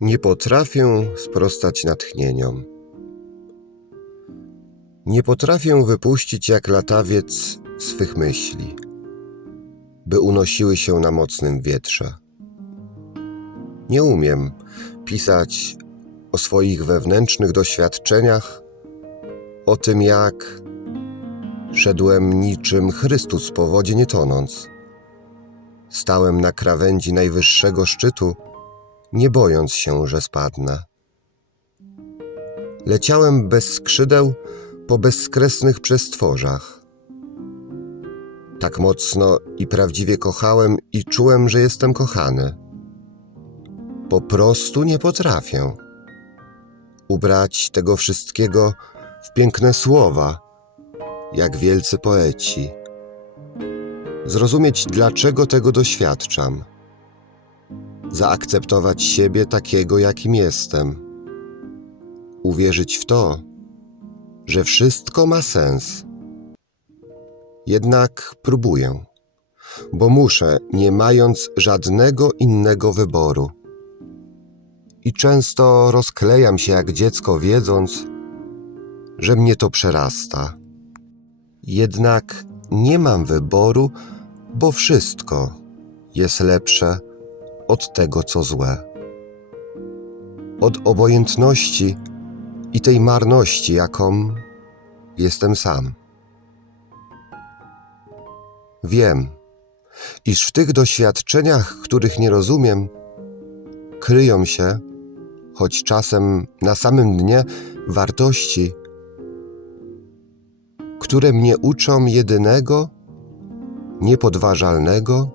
Nie potrafię sprostać natchnieniom. Nie potrafię wypuścić jak latawiec swych myśli, by unosiły się na mocnym wietrze. Nie umiem pisać o swoich wewnętrznych doświadczeniach, o tym jak szedłem niczym Chrystus po wodzie nie tonąc. Stałem na krawędzi najwyższego szczytu, nie bojąc się, że spadnę. Leciałem bez skrzydeł po bezkresnych przestworzach. Tak mocno i prawdziwie kochałem i czułem, że jestem kochany. Po prostu nie potrafię ubrać tego wszystkiego w piękne słowa, jak wielcy poeci. Zrozumieć, dlaczego tego doświadczam zaakceptować siebie takiego, jakim jestem. Uwierzyć w to, że wszystko ma sens. Jednak próbuję, bo muszę, nie mając żadnego innego wyboru. I często rozklejam się jak dziecko, wiedząc, że mnie to przerasta. Jednak nie mam wyboru, bo wszystko jest lepsze od tego, co złe. Od obojętności i tej marności, jaką jestem sam. Wiem, iż w tych doświadczeniach, których nie rozumiem, kryją się, choć czasem na samym dnie, wartości, które mnie uczą jedynego, niepodważalnego,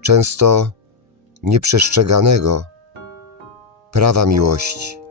często nieprzestrzeganego prawa miłości.